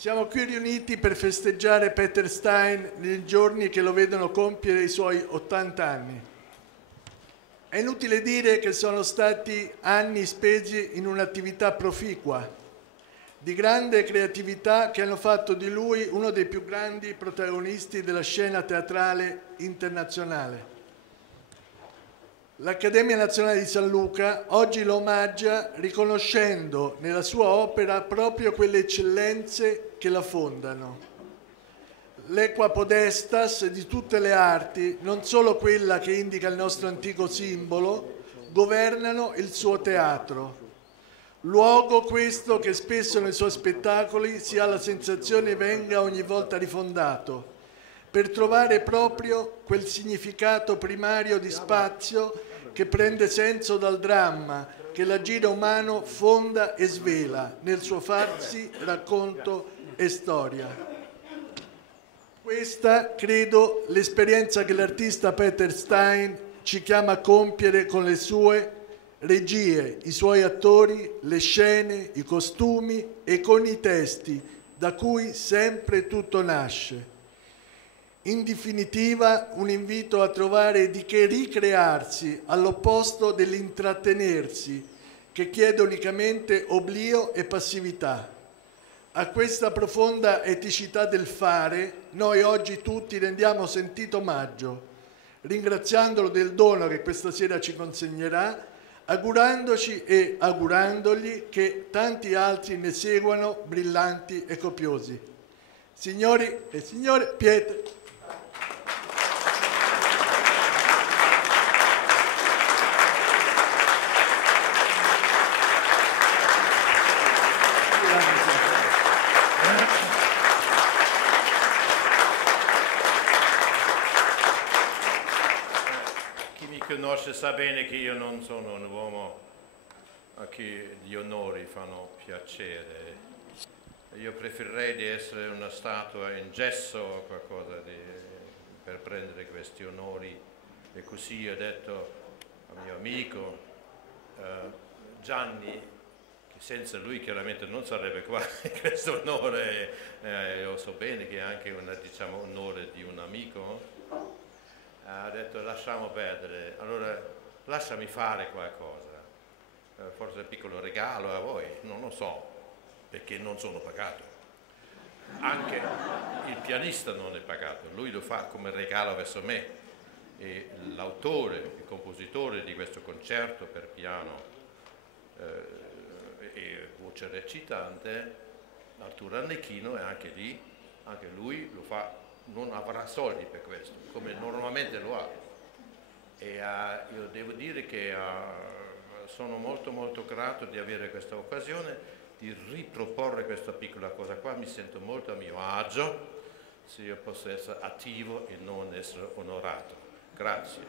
Siamo qui riuniti per festeggiare Peter Stein nei giorni che lo vedono compiere i suoi 80 anni. È inutile dire che sono stati anni spesi in un'attività proficua, di grande creatività, che hanno fatto di lui uno dei più grandi protagonisti della scena teatrale internazionale. L'Accademia Nazionale di San Luca oggi lo omaggia riconoscendo nella sua opera proprio quelle eccellenze che la fondano. L'equa podestas di tutte le arti, non solo quella che indica il nostro antico simbolo, governano il suo teatro. Luogo questo che spesso nei suoi spettacoli si ha la sensazione venga ogni volta rifondato, per trovare proprio quel significato primario di spazio che prende senso dal dramma che l'agire umano fonda e svela nel suo farsi racconto e storia. Questa, credo, l'esperienza che l'artista Peter Stein ci chiama a compiere con le sue regie, i suoi attori, le scene, i costumi e con i testi da cui sempre tutto nasce. In definitiva, un invito a trovare di che ricrearsi all'opposto dell'intrattenersi, che chiede unicamente oblio e passività. A questa profonda eticità del fare, noi oggi tutti rendiamo sentito omaggio, ringraziandolo del dono che questa sera ci consegnerà, augurandoci e augurandogli che tanti altri ne seguano brillanti e copiosi. Signori e signore, Pietro. Conosce sa bene che io non sono un uomo a cui gli onori fanno piacere. Io preferirei di essere una statua in gesso o qualcosa per prendere questi onori, e così ho detto al mio amico Gianni, che senza lui chiaramente non sarebbe qua questo onore, io so bene che è anche un onore di un amico. Ha detto lasciamo perdere, allora lasciami fare qualcosa, forse un piccolo regalo a voi, non lo so, perché non sono pagato. Anche il pianista non è pagato, lui lo fa come regalo verso me, e l'autore, il compositore di questo concerto per piano e voce recitante, Arturo Arlecchino, è anche lì, anche lui lo fa. Non avrà soldi per questo, come normalmente lo ha. E io devo dire che sono molto molto grato di avere questa occasione di riproporre questa piccola cosa qua. Mi sento molto a mio agio se io posso essere attivo e non essere onorato. Grazie.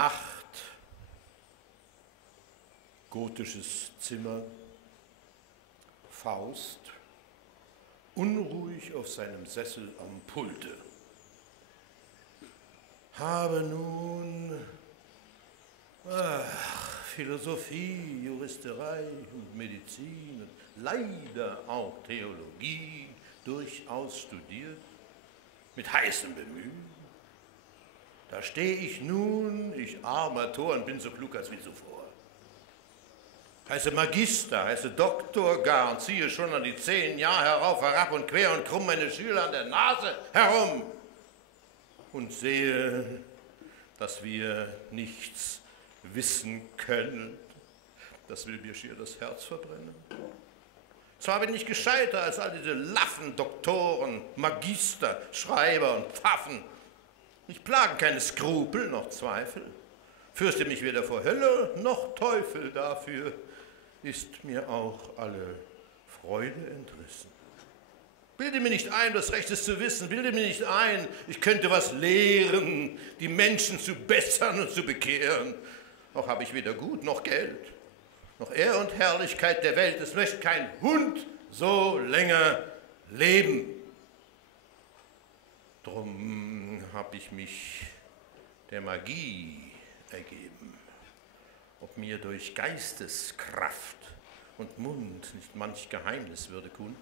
Nacht, gotisches Zimmer, Faust, unruhig auf seinem Sessel am Pulte. Habe nun Philosophie, Juristerei und Medizin und leider auch Theologie durchaus studiert, mit heißem Bemühen. Da stehe ich nun, ich armer Tor, und bin so klug als wie zuvor. Heiße Magister, heiße Doktor gar und ziehe schon an die 10 Jahre herauf, herab und quer und krumm meine Schüler an der Nase herum und sehe, dass wir nichts wissen können. Das will mir schier das Herz verbrennen. Zwar bin ich gescheiter als all diese Laffen, Doktoren, Magister, Schreiber und Pfaffen. Mich plagen keine Skrupel noch Zweifel, fürchte mich weder vor Hölle noch Teufel, dafür ist mir auch alle Freude entrissen. Bilde mir nicht ein, was Rechtes zu wissen, bilde mir nicht ein, ich könnte was lehren, die Menschen zu bessern und zu bekehren. Auch habe ich weder Gut noch Geld, noch Ehr und Herrlichkeit der Welt. Es möchte kein Hund so länger leben. Drum habe ich mich der Magie ergeben, ob mir durch Geisteskraft und Mund nicht manch Geheimnis würde kund,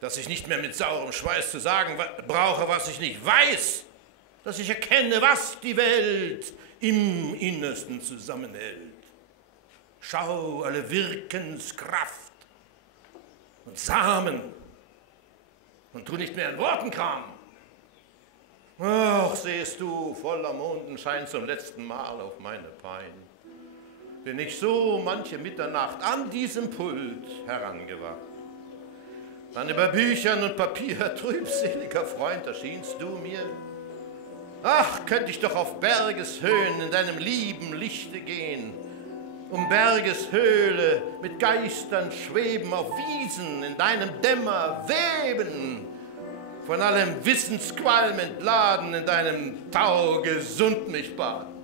dass ich nicht mehr mit saurem Schweiß zu sagen brauche, was ich nicht weiß, dass ich erkenne, was die Welt im Innersten zusammenhält. Schau, alle Wirkenskraft und Samen und tu nicht mehr in Worten Kram. Ach, sehst du, voller Mondenschein zum letzten Mal auf meine Pein, bin ich so manche Mitternacht an diesem Pult herangewagt. Dann über Büchern und Papier, trübseliger Freund, erschienst du mir. Ach, könnte ich doch auf Bergeshöhen in deinem lieben Lichte gehen, um Bergeshöhle mit Geistern schweben, auf Wiesen in deinem Dämmer weben, von allem Wissensqualm entladen, in deinem Tau gesund mich baden.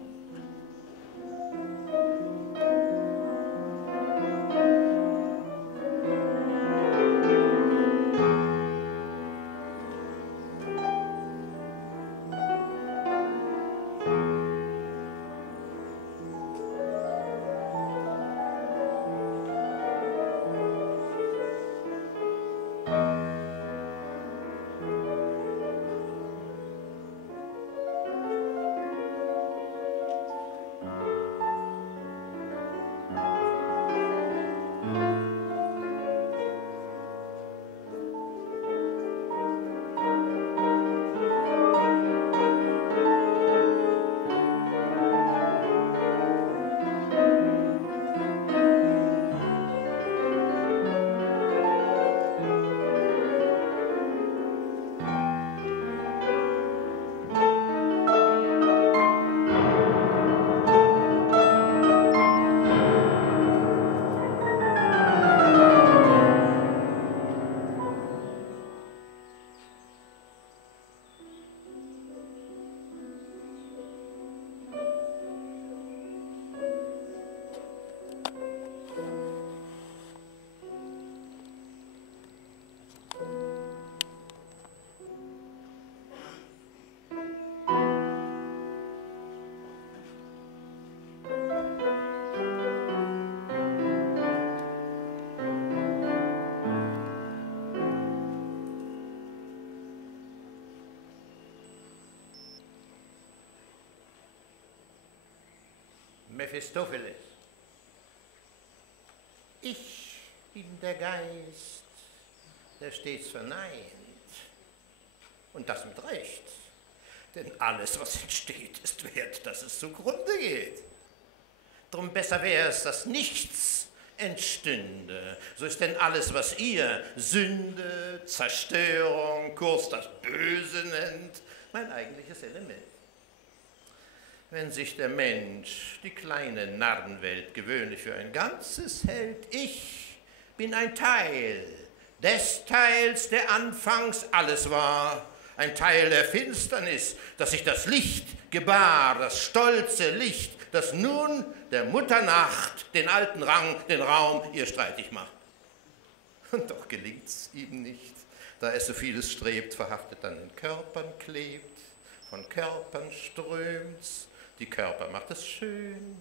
Mephistopheles. Ich bin der Geist, der stets verneint. Und das mit Recht. Denn alles, was entsteht, ist wert, dass es zugrunde geht. Drum besser wäre es, dass nichts entstünde. So ist denn alles, was ihr Sünde, Zerstörung, kurz das Böse nennt, mein eigentliches Element. Wenn sich der Mensch die kleine Narrenwelt gewöhnlich für ein Ganzes hält, ich bin ein Teil des Teils, der anfangs alles war, ein Teil der Finsternis, dass sich das Licht gebar, das stolze Licht, das nun der Mutternacht den alten Rang, den Raum ihr streitig macht. Und doch gelingt's ihm nicht, da es so vieles strebt, verhaftet an den Körpern klebt, von Körpern strömt's, die Körper macht es schön,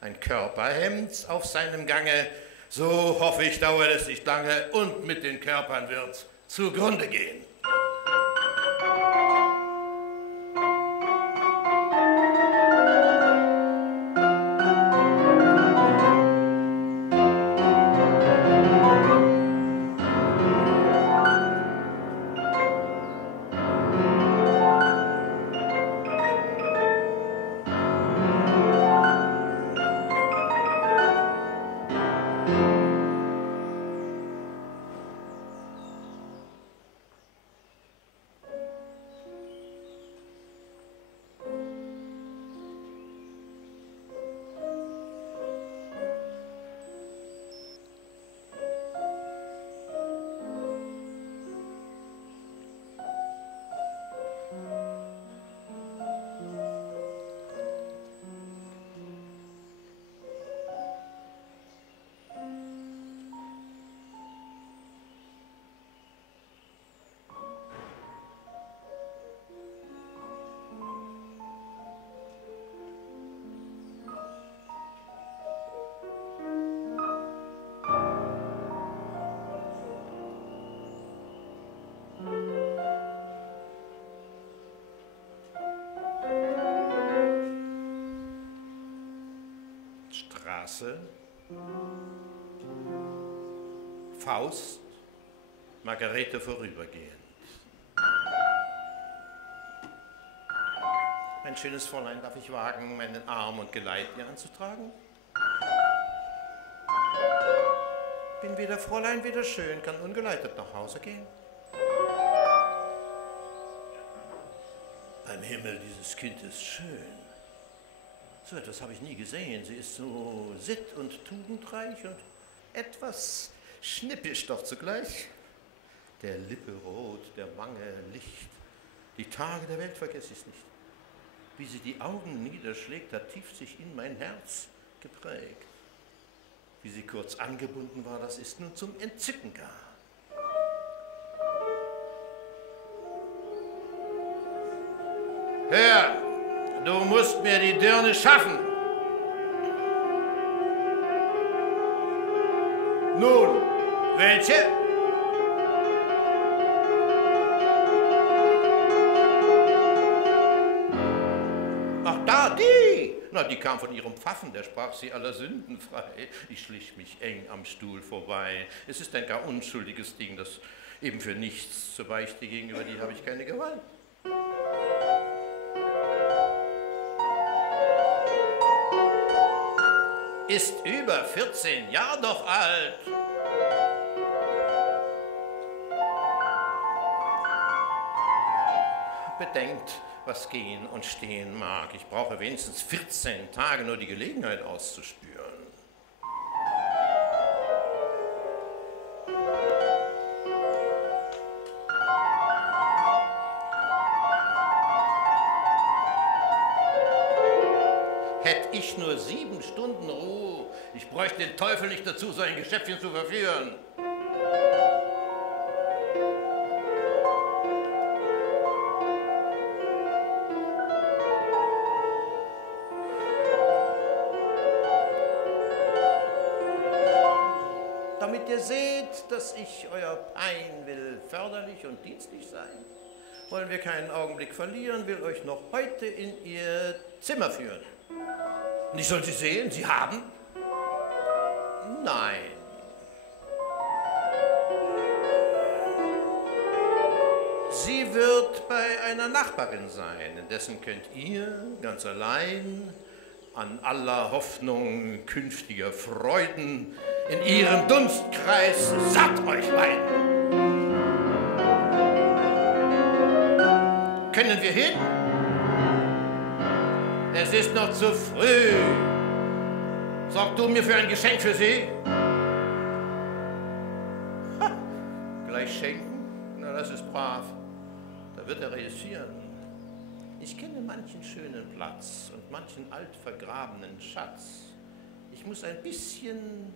ein Körper hemmt's auf seinem Gange, so hoffe ich, dauert es nicht lange und mit den Körpern wird's zugrunde gehen. Straße, Faust, Margarete vorübergehend. Mein schönes Fräulein, darf ich wagen, meinen Arm und Geleit ihr anzutragen? Bin weder Fräulein, weder schön, kann ungeleitet nach Hause gehen. Beim Himmel, dieses Kind ist schön. So etwas habe ich nie gesehen. Sie ist so sitt- und tugendreich und etwas schnippisch doch zugleich. Der Lippe rot, der Wange Licht. Die Tage der Welt vergesse ich nicht. Wie sie die Augen niederschlägt, hat tief sich in mein Herz geprägt. Wie sie kurz angebunden war, das ist nun zum Entzücken gar. Hör! Du musst mir die Dirne schaffen. Nun, welche? Ach, da, die! Na, die kam von ihrem Pfaffen, der sprach sie aller Sünden frei. Ich schlich mich eng am Stuhl vorbei. Es ist ein gar unschuldiges Ding, das eben für nichts zur Beichte gegenüber die habe ich keine Gewalt. Ist über 14 Jahre doch alt. Bedenkt, was gehen und stehen mag. Ich brauche wenigstens 14 Tage nur die Gelegenheit auszuspüren. Hätte ich nur 7 Stunden Ruhe, ich bräuchte den Teufel nicht dazu, so ein Geschäftchen zu verführen. Damit ihr seht, dass ich euer Pein will förderlich und dienstlich sein, wollen wir keinen Augenblick verlieren, will euch noch heute in ihr Zimmer führen. Und ich soll Sie sehen, Sie haben? Nein. Sie wird bei einer Nachbarin sein, indessen könnt ihr ganz allein an aller Hoffnung künftiger Freuden in ihrem Dunstkreis satt euch weiden. Können wir hin? Es ist noch zu früh. Sorg du mir für ein Geschenk für sie? Ha, gleich schenken? Na, das ist brav. Da wird er reüssieren. Ich kenne manchen schönen Platz und manchen altvergrabenen Schatz. Ich muss ein bisschen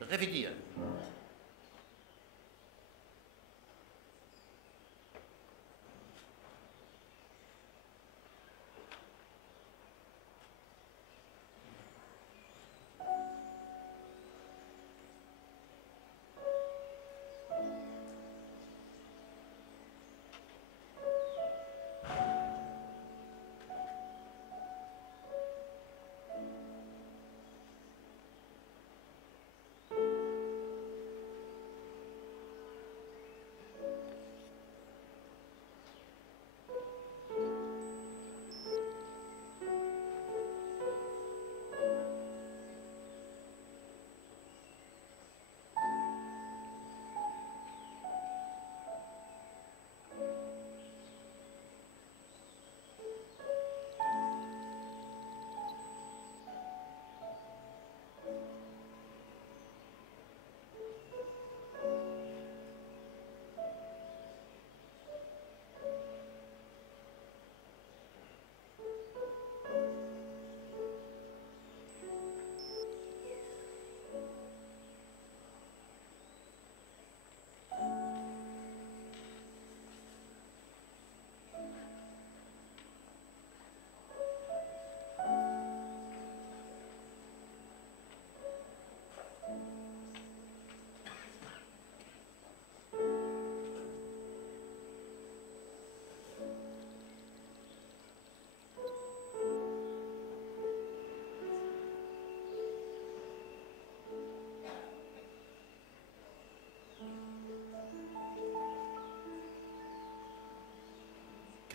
revidieren.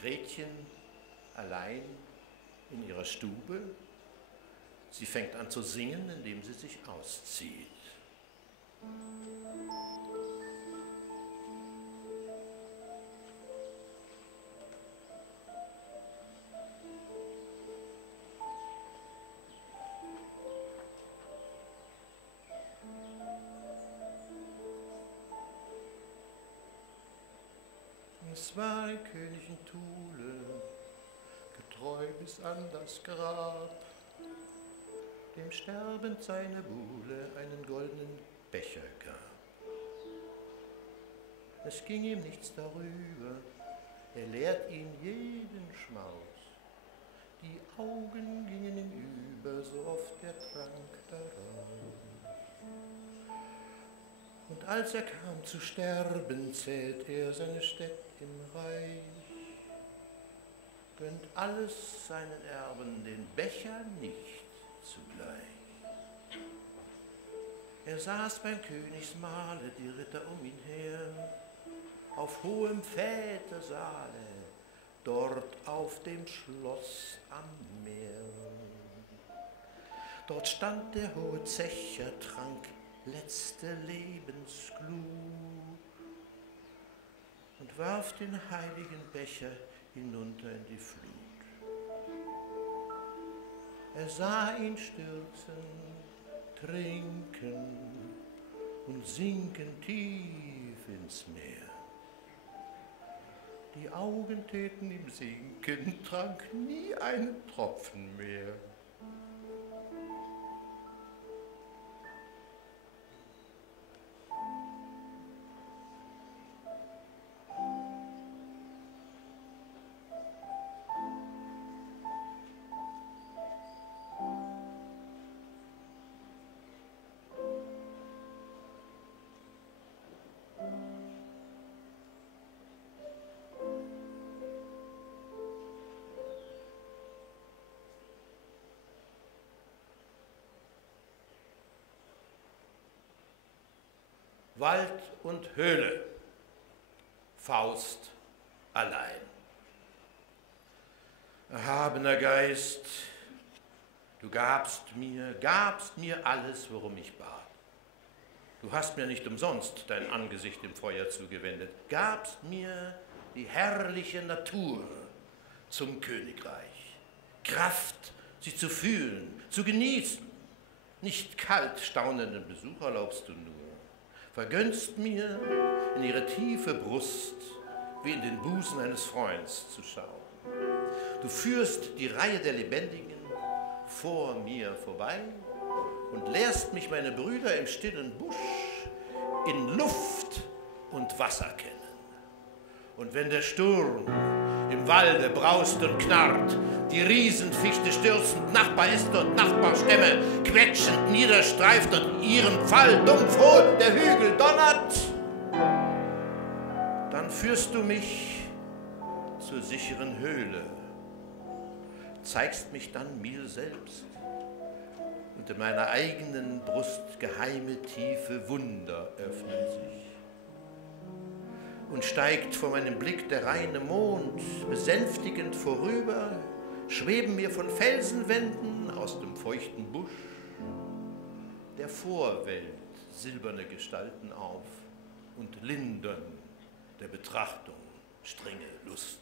Gretchen allein in ihrer Stube. Sie fängt an zu singen, indem sie sich auszieht. Es war ein König in Thule, getreu bis an das Grab, dem sterbend seine Buhle einen goldenen Becher gab. Es ging ihm nichts darüber, er lehrt ihn jeden Schmaus. Die Augen gingen ihm über, so oft er trank daraus. Und als er kam zu sterben, zählt er seine Städt im Reich, gönnt alles seinen Erben, den Becher nicht zugleich. Er saß beim Königsmahle, die Ritter um ihn her, auf hohem Vätersaale, dort auf dem Schloss am Meer. Dort stand der hohe Zecher, trank letzte Lebensglut und warf den heiligen Becher hinunter in die Flut. Er sah ihn stürzen, trinken und sinken tief ins Meer. Die Augen täten ihm sinken, trank nie einen Tropfen mehr. Wald und Höhle, Faust allein. Erhabener Geist, du gabst mir alles, worum ich bat. Du hast mir nicht umsonst dein Angesicht im Feuer zugewendet, gabst mir die herrliche Natur zum Königreich, Kraft, sie zu fühlen, zu genießen. Nicht kalt staunenden Besuch erlaubst du nur, vergönnst mir in ihre tiefe Brust wie in den Busen eines Freunds zu schauen. Du führst die Reihe der Lebendigen vor mir vorbei und lehrst mich, meine Brüder im stillen Busch, in Luft und Wasser kennen. Und wenn der Sturm im Walde braust und knarrt, die Riesenfichte stürzend, Nachbaräste und Nachbarstämme quetschend niederstreift und ihren Fall dumpf holt, der Hügel donnert, dann führst du mich zur sicheren Höhle, zeigst mich dann mir selbst und in meiner eigenen Brust geheime, tiefe Wunder öffnen sich. Und steigt vor meinem Blick der reine Mond besänftigend vorüber, schweben mir von Felsenwänden aus dem feuchten Busch der Vorwelt silberne Gestalten auf und lindern der Betrachtung strenge Lust.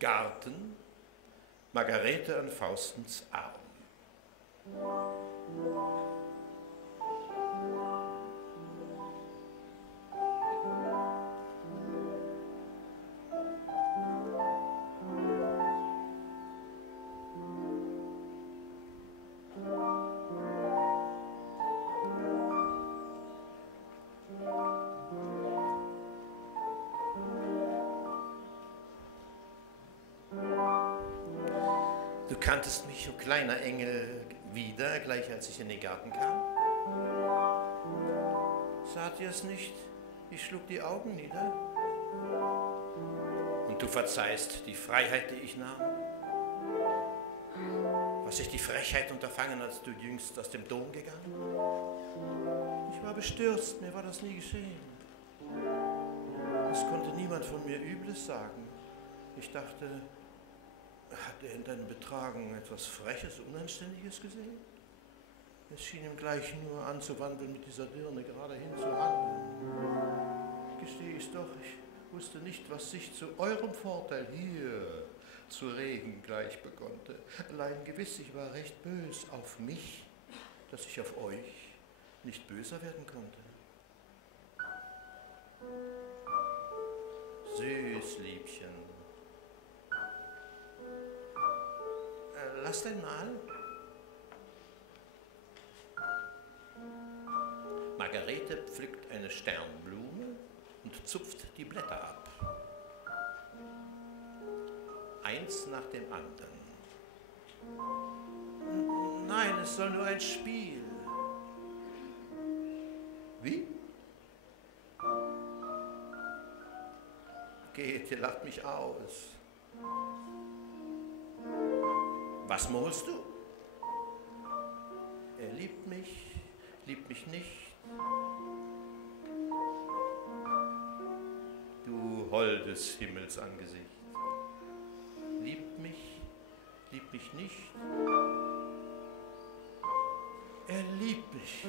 Garten, Margarete an Faustens Arm. Du kanntest mich, oh kleiner Engel, wieder, gleich als ich in den Garten kam. Saht ihr es nicht? Ich schlug die Augen nieder. Und du verzeihst die Freiheit, die ich nahm? Was ich die Frechheit unterfangen, als du jüngst aus dem Dom gegangen? Ich war bestürzt, mir war das nie geschehen. Es konnte niemand von mir Übles sagen. Ich dachte, hat er in deinem Betragen etwas Freches, Unanständiges gesehen? Es schien ihm gleich nur anzuwandeln, mit dieser Dirne geradehin zu handeln. Gestehe ich's doch, ich wusste nicht, was sich zu eurem Vorteil hier zu regen gleich bekonnte. Allein gewiss, ich war recht bös auf mich, dass ich auf euch nicht böser werden konnte. Süß, Liebchen. Lass einmal. Margarete pflückt eine Sternblume und zupft die Blätter ab. Eins nach dem anderen. Nein, es soll nur ein Spiel. Wie? geht, ihr lacht mich aus. Was murrst du? Er liebt mich nicht. Du holdes Himmelsangesicht. Liebt mich nicht. Er liebt mich.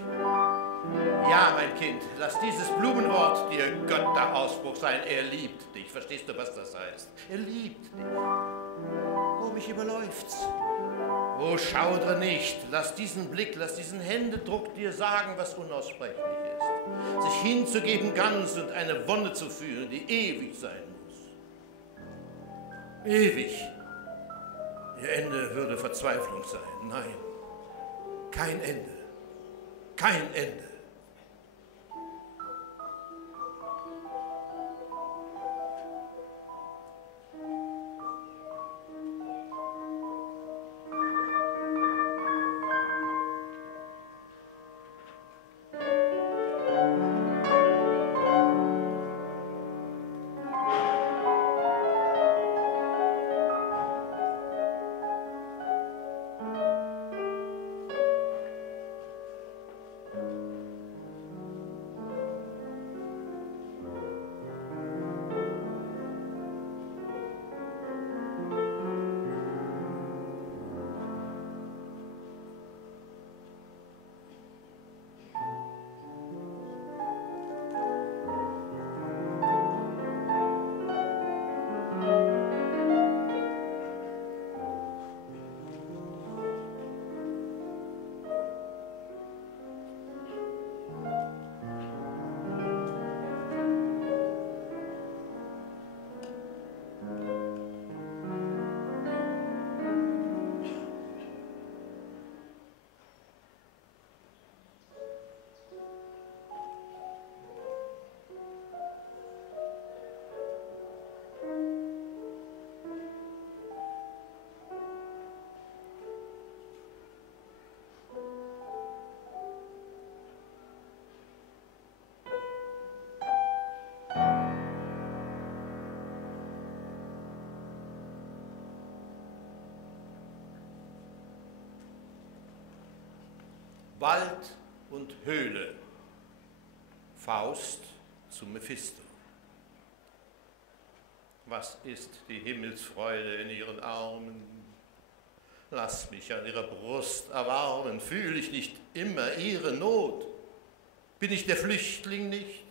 Ja, mein Kind, lass dieses Blumenwort dir Götterausspruch sein. Er liebt dich. Verstehst du, was das heißt? Er liebt dich. Oh, mich überläuft's. Oh, schaudre nicht. Lass diesen Blick, lass diesen Händedruck dir sagen, was unaussprechlich ist. Sich hinzugeben ganz und eine Wonne zu fühlen, die ewig sein muss. Ewig. Ihr Ende würde Verzweiflung sein. Nein, kein Ende. Kein Ende. Wald und Höhle. Faust zu Mephisto. Was ist die Himmelsfreude in ihren Armen? Lass mich an ihrer Brust erwarmen, fühle ich nicht immer ihre Not? Bin ich der Flüchtling nicht?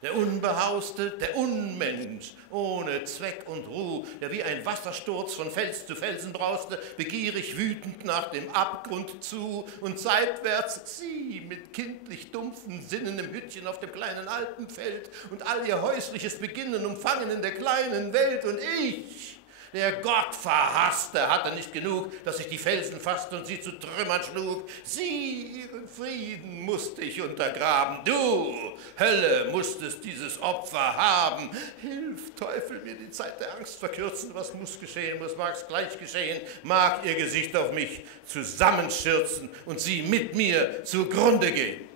Der Unbehauste, der Unmensch, ohne Zweck und Ruh, der wie ein Wassersturz von Fels zu Felsen brauste, begierig wütend nach dem Abgrund zu und seitwärts sie mit kindlich dumpfen Sinnen im Hüttchen auf dem kleinen Alpenfeld und all ihr häusliches Beginnen umfangen in der kleinen Welt und ich, der Gottverhasste, hatte nicht genug, dass ich die Felsen fasste und sie zu Trümmern schlug. Sie, ihren Frieden musste ich untergraben. Du, Hölle, musstest dieses Opfer haben. Hilf, Teufel, mir die Zeit der Angst verkürzen. Was muss geschehen, was mag's gleich geschehen. Mag ihr Gesicht auf mich zusammenstürzen und sie mit mir zugrunde gehen.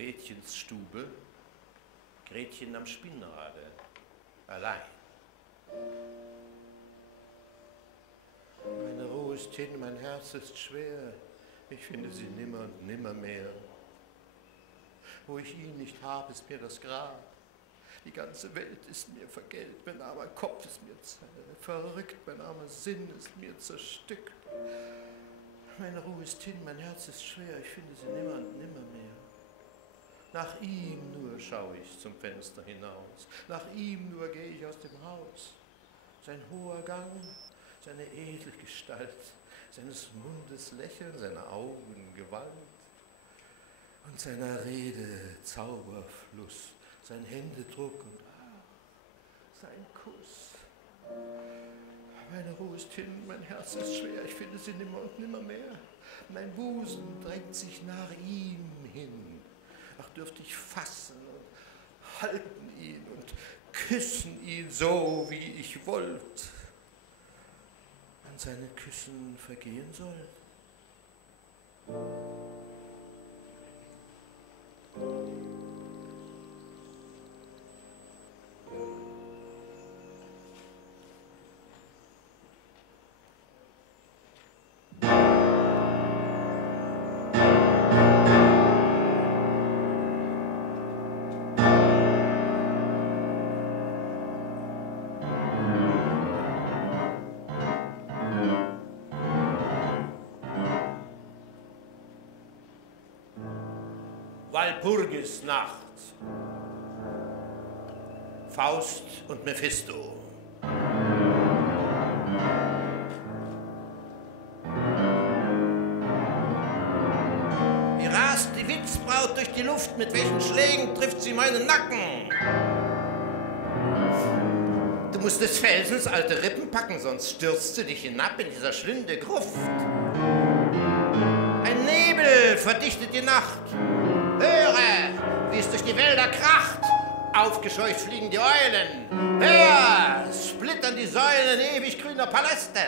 Gretchens Stube, Gretchen am Spinnrade, allein. Meine Ruhe ist hin, mein Herz ist schwer, ich finde sie nimmer und nimmer mehr. Wo ich ihn nicht habe, ist mir das Grab. Die ganze Welt ist mir vergällt, mein armer Kopf ist mir verrückt, mein armer Sinn ist mir zerstückt. Meine Ruhe ist hin, mein Herz ist schwer, ich finde sie nimmer und nimmer mehr. Nach ihm nur schaue ich zum Fenster hinaus, nach ihm nur gehe ich aus dem Haus. Sein hoher Gang, seine edle Gestalt, seines Mundes Lächeln, seiner Augen Gewalt und seiner Rede Zauberfluss, sein Händedruck und sein Kuss. Meine Ruhe ist hin, mein Herz ist schwer, ich finde sie nimmer und nimmer mehr. Mein Busen drängt sich nach ihm hin. Ach, dürfte ich fassen und halten ihn und küssen ihn so, wie ich wollt. Wenn seine Küssen vergehen soll. Walpurgisnacht. Faust und Mephisto. Wie rast die Witzbraut durch die Luft, mit welchen Schlägen trifft sie meinen Nacken? Du musst des Felsens alte Rippen packen, sonst stürzt du dich hinab in dieser schlinde Gruft. Ein Nebel verdichtet die Nacht. Höre, wie es durch die Wälder kracht. Aufgescheucht fliegen die Eulen. Hör, es splittern die Säulen ewig grüner Paläste.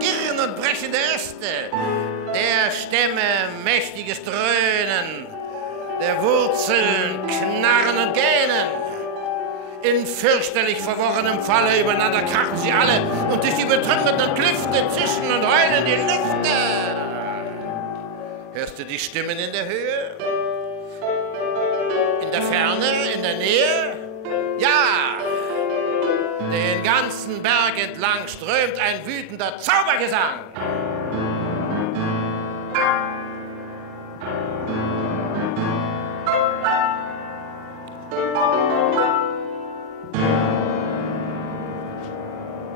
Girren und brechende Äste. Der Stämme mächtiges Dröhnen. Der Wurzeln knarren und gähnen. In fürchterlich verworrenem Falle übereinander krachen sie alle. Und durch die betrümmerten Klüfte zischen und heulen die Lüfte. Hörst du die Stimmen in der Höhe? In der Ferne, in der Nähe? Ja! Den ganzen Berg entlang strömt ein wütender Zaubergesang.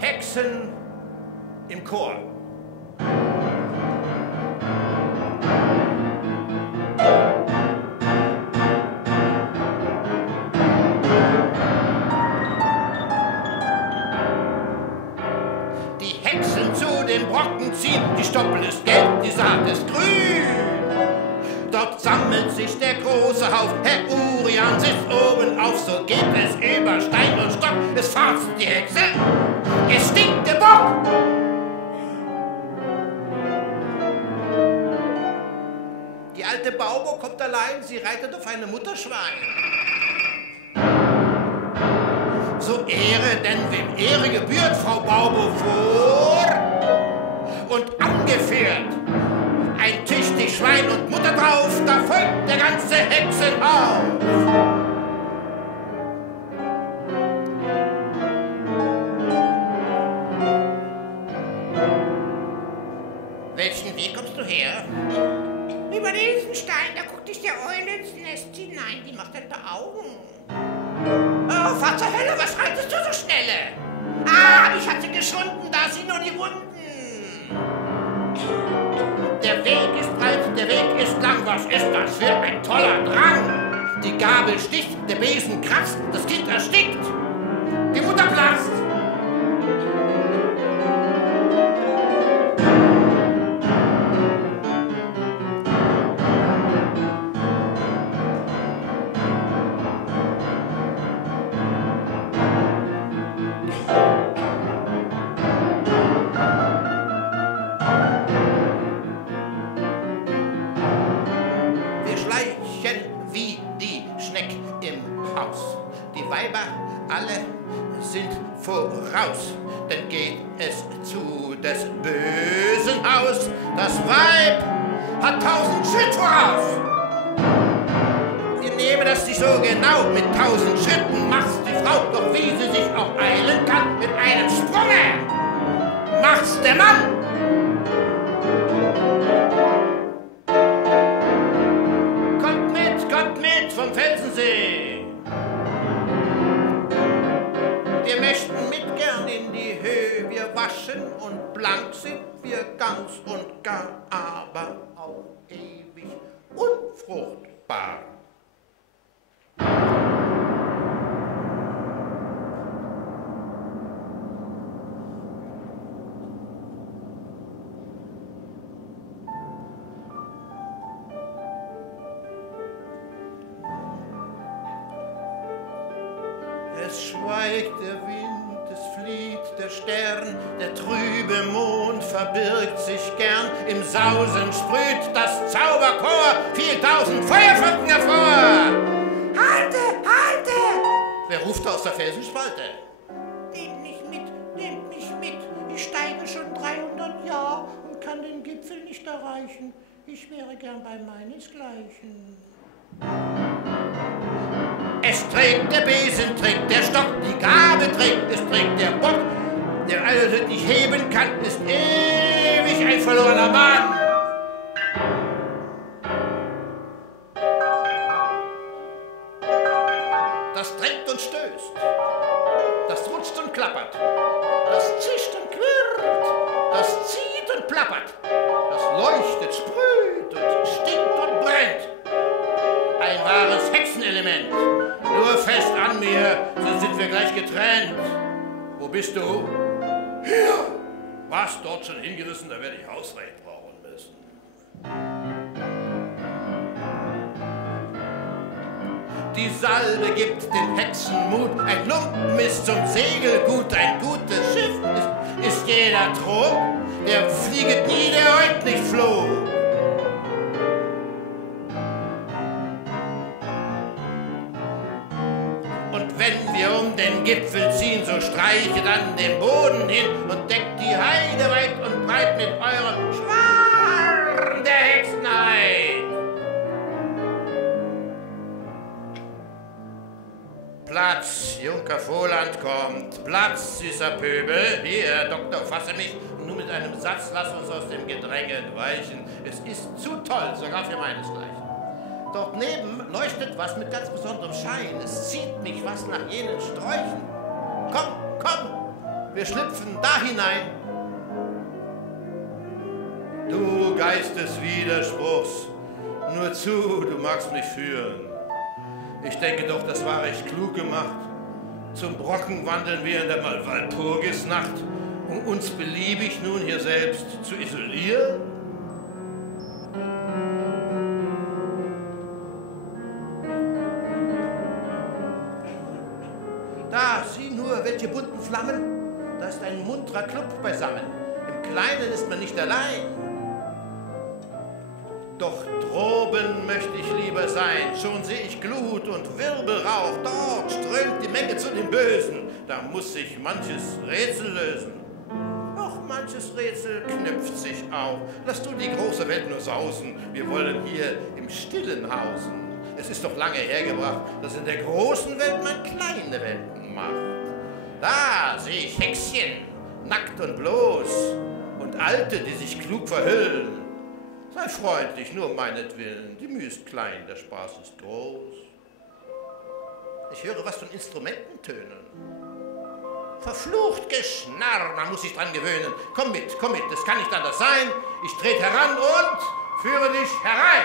Hexen im Chor. Den Brocken ziehen, die Stoppel ist gelb, die Saat ist grün. Dort sammelt sich der große Haufen, Herr Urian sitzt oben auf, so geht es über Stein und Stock, es farzt die Hexe, es stinkt der Bock. Die alte Baubo kommt allein, sie reitet auf einem Mutterschwein. So Ehre, denn wem Ehre gebührt, Frau Baubo vor. Und angeführt, ein tüchtig Schwein und Mutter drauf, da folgt der ganze Hexenhauf. Welchen Weg kommst du her? Über diesen Stein, da guckt dich der Eule ins Nest hinein, die macht ein paar Augen. Oh, Vater zur Hölle, was reitest du so schnelle? Ah, ich hatte geschunden, da sind nur die Wunden. Der Weg ist breit, der Weg ist lang, was ist das für ein toller Drang? Die Gabel sticht, der Besen kratzt, das Kind erstickt, die Mutter platzt. Haus. Die Weiber alle sind voraus, denn geht es zu des bösen Haus. Das Weib hat 1000 Schritt voraus. Wir nehmen das nicht so genau, mit 1000 Schritten macht's die Frau, doch wie sie sich auch eilen kann, mit einem Sprunge macht's der Mann. Kommt mit vom Felsensee. Wir möchten mit gern in die Höhe, wir waschen und blank sind wir ganz und gar, aber auch ewig unfruchtbar. Es schweigt der Wind, es flieht der Stern, der trübe Mond verbirgt sich gern, im Sausen sprüht das Zauberchor 4000 Feuerfunken hervor. Halte, halte! Wer ruft da aus der Felsenspalte? Nehmt mich mit, ich steige schon 300 Jahre und kann den Gipfel nicht erreichen. Ich wäre gern bei meinesgleichen. Es trägt der Besen, trägt der Stock, die Gabe trägt, es trägt der Bock. Der alles nicht heben kann, ist ewig ein verlorener Mann. Das drängt und stößt, das rutscht und klappert, das zischt und quirlt, das zieht und plappert, das leuchtet, sprüht und stinkt und brennt. Ein wahres Hexenelement. Nur fest an mir, sonst sind wir gleich getrennt. Wo bist du? Hier. Warst dort schon hingerissen, da werde ich Hausrecht brauchen müssen. Die Salbe gibt den Hexen Mut, ein Lumpen ist zum Segel gut, ein gutes Schiff ist jeder Trog, der flieget nie, der heut nicht flog. Wenn wir um den Gipfel ziehen, so streichet an den Boden hin und deckt die Heide weit und breit mit eurem Schwarm der Hexenheit. Platz, Junker Voland kommt, Platz, süßer Pöbel, hier, Doktor, fasse mich, und nur mit einem Satz lass uns aus dem Gedränge entweichen. Es ist zu toll, sogar für meinesgleichen. Dort neben leuchtet was mit ganz besonderem Schein. Es zieht mich was nach jenen Sträuchen. Komm, wir schlüpfen da hinein. Du Geist des Widerspruchs, nur zu, du magst mich führen. Ich denke doch, das war recht klug gemacht. Zum Brocken wandeln wir in der Walpurgisnacht, um uns beliebig nun hier selbst zu isolieren. Da, sieh nur, welche bunten Flammen. Da ist ein munterer Club beisammen. Im Kleinen ist man nicht allein. Doch droben möchte ich lieber sein. Schon sehe ich Glut und Wirbelrauch. Dort strömt die Menge zu den Bösen. Da muss sich manches Rätsel lösen. Doch manches Rätsel knüpft sich auf. Lass du die große Welt nur sausen. Wir wollen hier im Stillen hausen. Es ist doch lange hergebracht, dass in der großen Welt man kleine Welten macht. Da sehe ich Hexchen, nackt und bloß, und Alte, die sich klug verhüllen. Sei freundlich, nur meinetwillen, die Mühe ist klein, der Spaß ist groß. Ich höre was von Instrumenten tönen. Verflucht Geschnarr, man muss sich dran gewöhnen. Komm mit, das kann nicht anders sein. Ich trete heran und führe dich herein.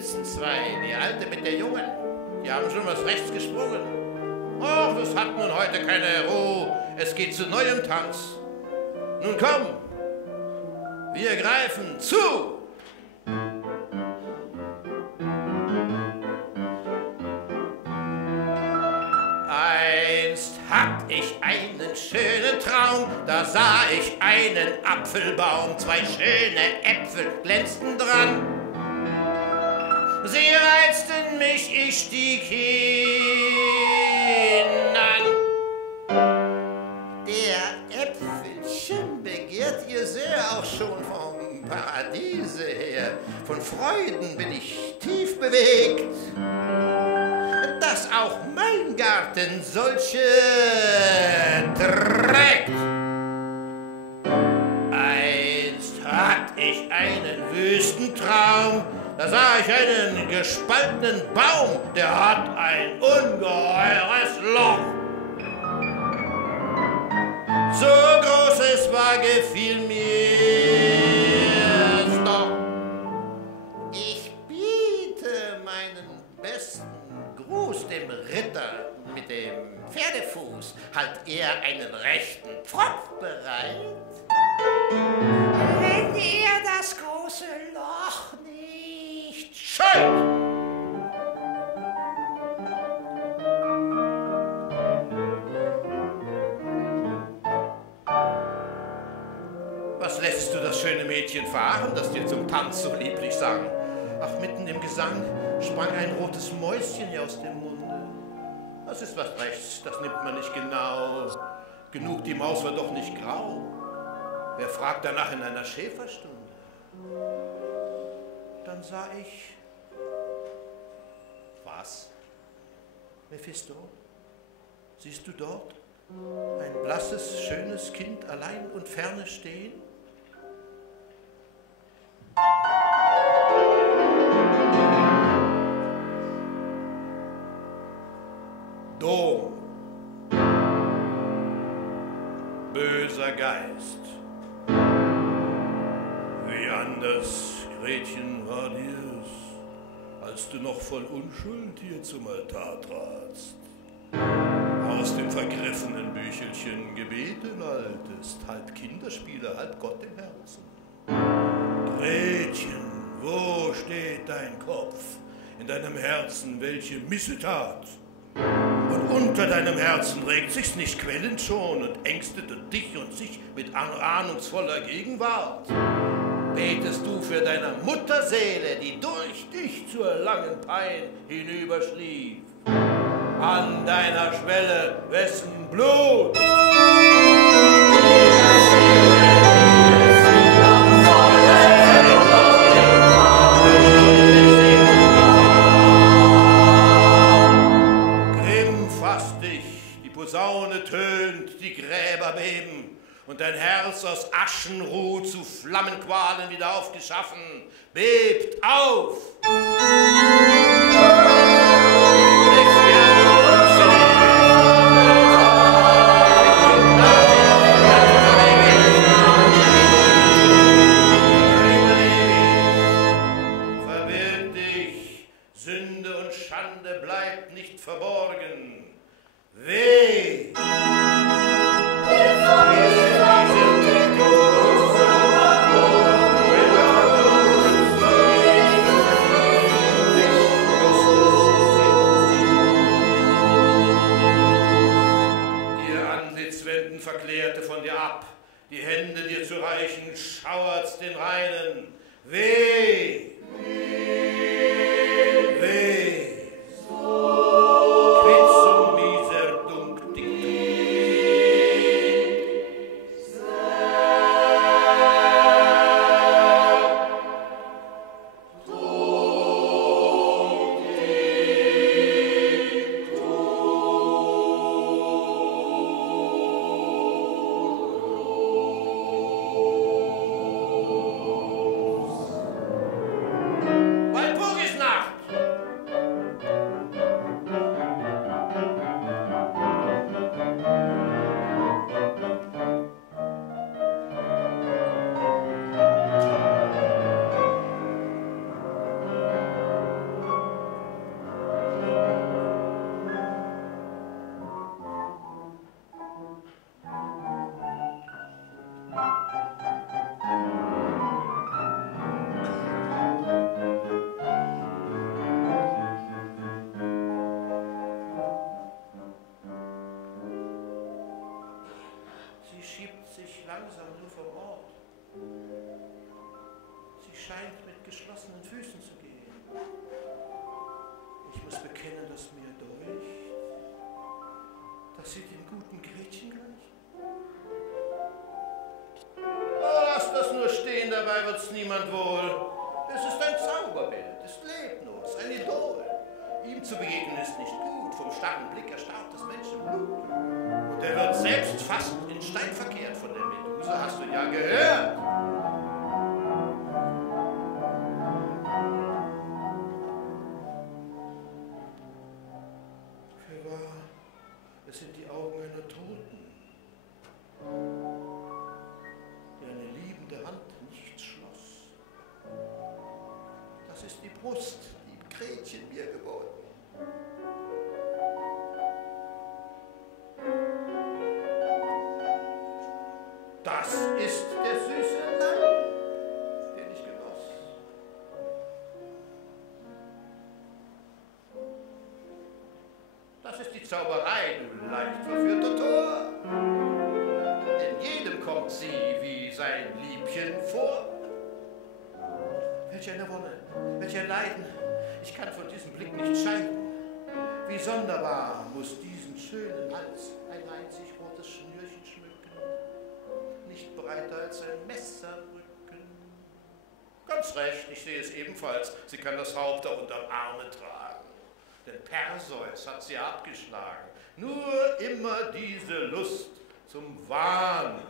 sitzen zwei, die Alte mit der Jungen. Die haben schon was rechts gesprungen. Oh, das hat nun heute keine Ruhe. Es geht zu neuem Tanz. Nun komm, wir greifen zu. Einst hatt ich einen schönen Traum, da sah ich einen Apfelbaum, zwei schöne Äpfel glänzten dran. Sie reizten mich, ich stieg hinan. Der Äpfelchen begehrt ihr sehr, auch schon vom Paradiese her. Von Freuden bin ich tief bewegt, dass auch mein Garten solche trägt. Einst hatt ich einen wüsten Traum, da sah ich einen gespaltenen Baum, der hat ein ungeheures Loch. So groß es war, gefiel mir's doch. Ich biete meinen besten Gruß dem Ritter mit dem Pferdefuß. Halt er einen rechten Pfropf bereit? Wenn er das große Loch nicht Scheut! Was lässt du das schöne Mädchen fahren, das dir zum Tanz so lieblich sang? Ach, mitten im Gesang sprang ein rotes Mäuschen ihr aus dem Munde. Das ist was rechts, das nimmt man nicht genau. Genug, die Maus war doch nicht grau. Wer fragt danach in einer Schäferstunde? Dann sah ich... Was? Mephisto? Siehst du dort ein blasses, schönes Kind allein und ferne stehen? Dom. Böser Geist. Wie anders, Gretchen, war dir's, als du noch voll Unschuld hier zum Altar tratst. Aus dem vergriffenen Büchelchen Gebete laltest, halb Kinderspiele, halb Gott im Herzen. Gretchen, wo steht dein Kopf? In deinem Herzen welche Missetat? Und unter deinem Herzen regt sich's nicht quellend schon und ängstete dich und sich mit ahnungsvoller Gegenwart? Betest du für deiner Mutterseele, die durch dich zur langen Pein hinüberschlief? An deiner Schwelle wessen Blut? Grimm fasst dich, die Posaune tönt, die Gräber beben und dein Herz aus Aschenruh zu Flammenqualen wieder aufgeschaffen, bebt auf! Verbirg dich, Sünde und Schande bleibt nicht verborgen. Weh! Verklärte von dir ab, die Hände dir zu reichen, schauert's den Reinen. Weh! Weh! Weh! Quid miser dunc dictum. langsam nur vom Ort. Sie scheint mit geschlossenen Füßen zu gehen. Ich muss bekennen, dass mir deucht, dass sie dem guten Gretchen gleicht. Oh, lass das nur stehen, dabei wird's niemand wohl. Es ist ein Zauberbild, es ist leblos, ein Idol. Ihm zu begegnen ist nicht gut, vom starren Blick erstarrt das Menschenblut. Und er wird selbst fast in Stein verkehrt von der Medusa, hast du ja gehört. Fürwahr, es sind die Augen einer Toten, die eine liebende Hand nicht schloss. Das ist die Brust, die Gretchen mir geboten. Das ist der süße Leib, den ich genoss. Das ist die Zauberei, du leicht verführter Tor. In jedem kommt sie wie sein Liebchen vor. Welch eine Wonne, welch ein Leiden, ich kann von diesem Blick nicht scheiden. Wie sonderbar muss diesen schönen Hals ein einzig rotes Schnürchen schmücken, nicht breiter als ein Messerrücken. Ganz recht, ich sehe es ebenfalls, sie kann das Haupt auch unterm Arme tragen. Denn Perseus hat sie abgeschlagen, nur immer diese Lust zum Wahn.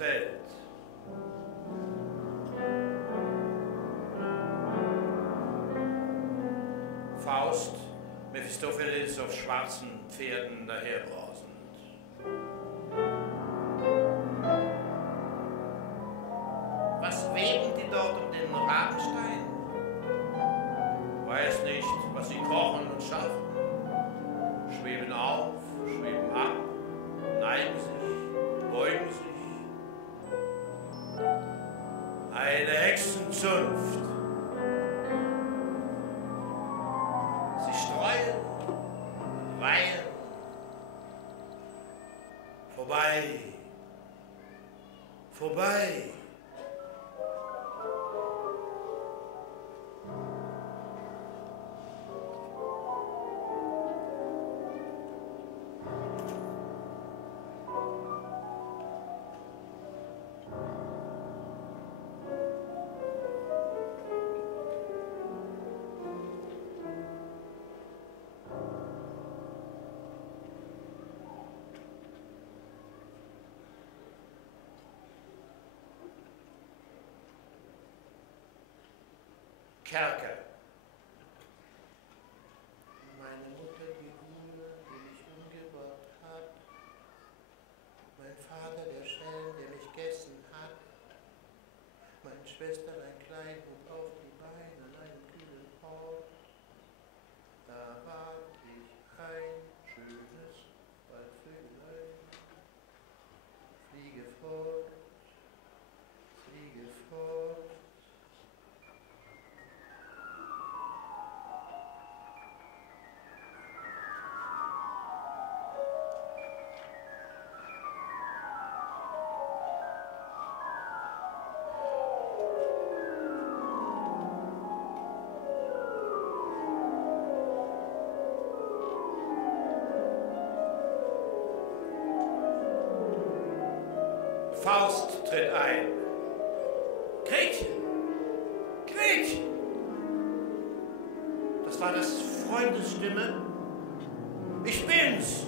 Zelt. Faust, Mephistopheles auf schwarzen Pferden daherbrausend. Was weben die dort um den Rabenstein? Weiß nicht, was sie kochen und schaffen. Schweben auf, schweben ab, neigen sich, beugen sich. Eine Hexenzunft. Sie streuen, weihen. Vorbei, vorbei. Kerker. Meine Mutter, die Hure, die mich umgebracht hat. Mein Vater, der Schelm, der mich gegessen hat. Meine Schwester, ein Kleinhut auf die Beine an einem kühlen Ort. Da ward ich ein schönes Waldvögelein. Fliege fort, fliege fort. Faust tritt ein. Gretchen! Gretchen! Das war des Freundes Stimme. Ich bin's!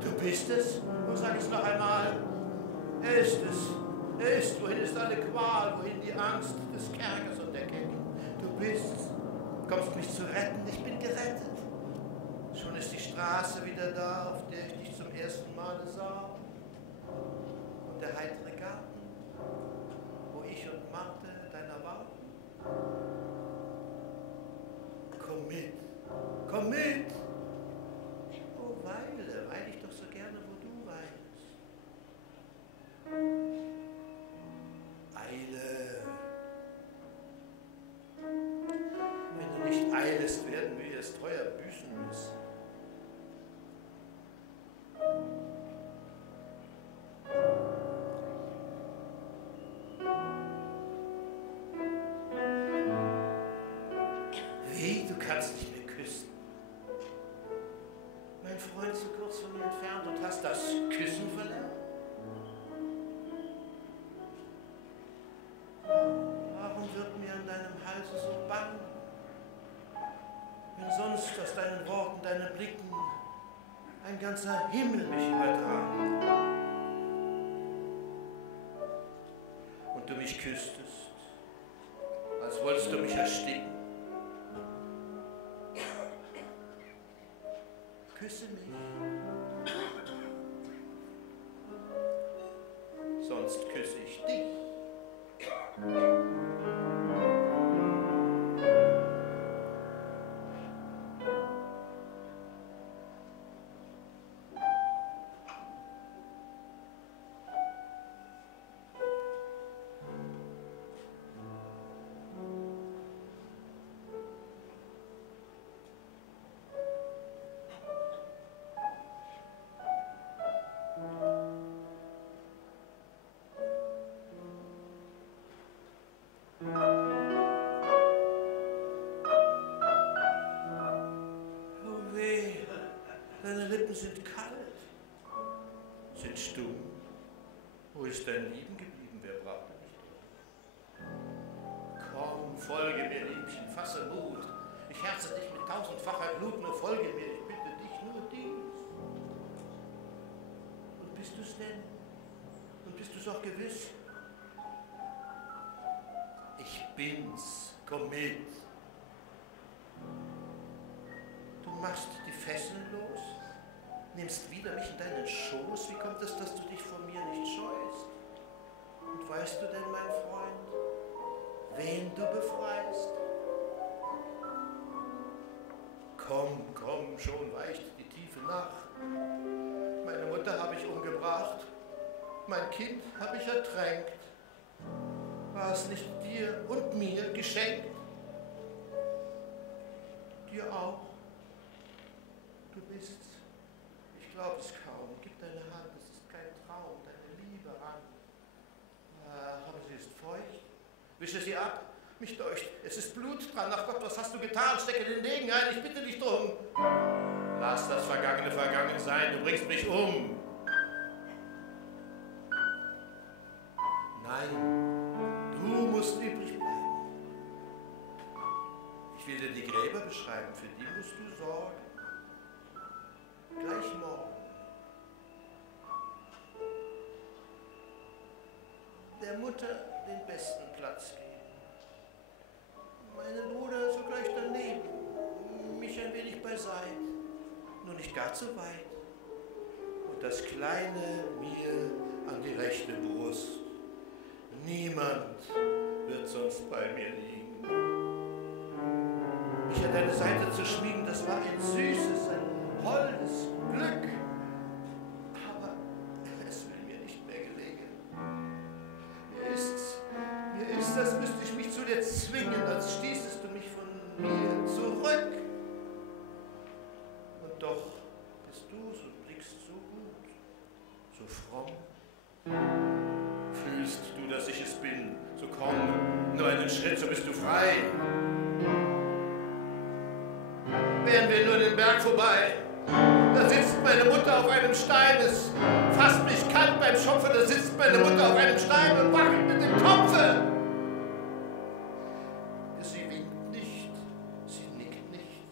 Du bist es? Wo sag ich's noch einmal? Er ist es. Er ist. Wohin ist alle Qual? Wohin die Angst des Kerkers und der Ketten? Du bist's. Kommst mich zu retten? Ich bin gerettet. Schon ist die Straße wieder da, auf der ich dich zum ersten Male sah. Der heitere Garten, wo ich und Marthe deiner warten. Komm mit, komm mit! Oh, weile ich doch so gerne, wo du weilst. Eile. Wenn du nicht eilest, werden wir es teuer büßen müssen. Aus deinen Worten, deinen Blicken ein ganzer Himmel mich übertragen. Und du mich küsstest, als wolltest du mich ersticken. Küsse mich, sonst küsse ich dich. Sind kalt, sind stumm. Wo ist dein Lieben geblieben? Wer brachte mich durch? Komm, folge mir, Liebchen, fasse Mut. Ich herze dich mit tausendfacher Glut, nur folge mir, ich bitte dich nur dies. Und bist du's denn? Und Bist du's auch gewiss? Ich bin's. Komm mit. Du machst die Fesseln los, nimmst wieder mich in deinen Schoß. Wie kommt es, dass du dich vor mir nicht scheust? Und weißt du denn, mein Freund, wen du befreist? Komm, komm, schon weicht die tiefe Nacht. Meine Mutter habe ich umgebracht, mein Kind habe ich ertränkt. War es nicht dir und mir geschenkt? Dir auch. Du bist's. Ich glaube es kaum. Gib deine Hand, es ist kein Traum, deine Liebe ran. Aber sie ist feucht. Wische sie ab. Mich deucht, es ist Blut dran. Ach Gott, was hast du getan? Stecke den Degen ein, ich bitte dich drum. Lass das Vergangene vergangen sein, du bringst mich um. Nein, du musst übrig bleiben. Ich will dir die Gräber beschreiben, für die musst du sorgen. Gleich morgen. Der Mutter den besten Platz geben. Meinen Bruder sogleich daneben, mich ein wenig beiseit, nur nicht gar zu weit. Und das Kleine mir an die rechte Brust. Niemand wird sonst bei mir liegen. Mich an deine Seite zu schmiegen, das war ein süßes, ein holdes Glück. Aber es will mir nicht mehr gelegen. Mir ist, als müsste ich mich zu dir zwingen, als stießest du mich von mir zurück. Und doch bist du, so blickst so gut, so fromm. Fühlst du, dass ich es bin, so komm, nur einen Schritt, so bist du frei. Wären wir nur den Berg vorbei, da sitzt meine Mutter auf einem Stein, es fasst mich kalt beim Schopfe, da sitzt meine Mutter auf einem Stein und wackelt mit dem Kopfe. Sie winkt nicht, sie nickt nicht,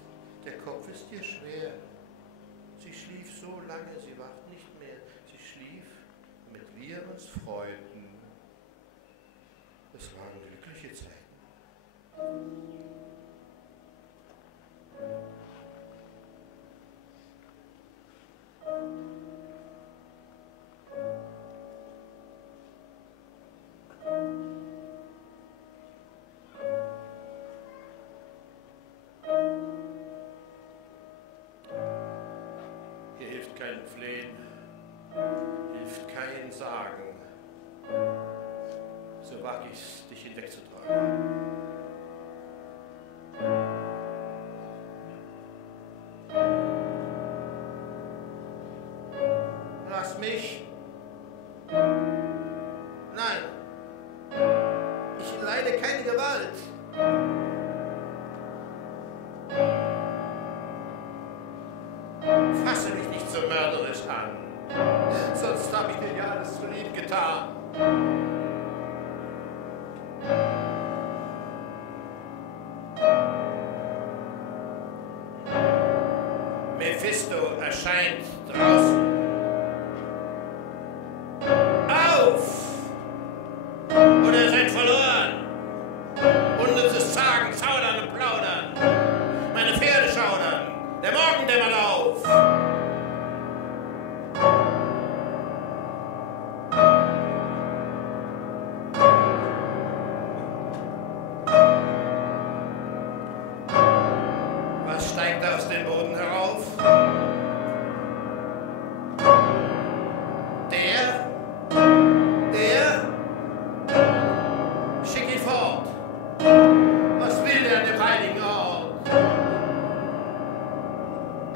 der Kopf ist ihr schwer. Sie schlief so lange, sie wacht nicht mehr, sie schlief, damit wir uns freuten. Es waren glückliche Zeiten. Hier hilft kein Flehen, hilft kein Sagen. So wag ich's, dich hinwegzutragen. Lass mich. Nein, ich leide keine Gewalt. Fasse mich nicht so mörderisch an, sonst habe ich dir ja alles zu lieb getan. Mephisto erscheint draußen. Auf! Oder ihr seid verloren! Unnützes Zagen, Zaudern und Plaudern. Meine Pferde schaudern. Der Morgen dämmert auf. Was steigt aus dem Boden herauf? Schick ihn fort. Was will der an dem heiligen Ort?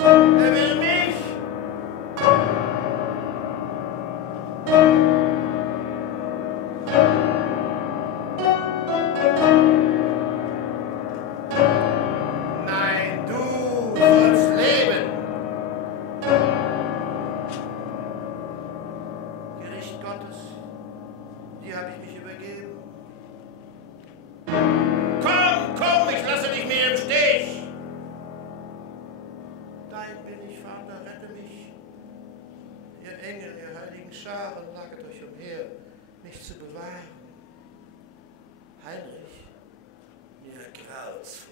Er will mich. Nein, du sollst leben. Gericht Gottes, dir habe ich mich übergeben. Komm, ich lasse dich mehr im Stich. Dein bin ich, Vater, rette mich. Ihr Engel, ihr heiligen Scharen, lagert euch umher. mich zu bewahren. Heinrich, Mir graut's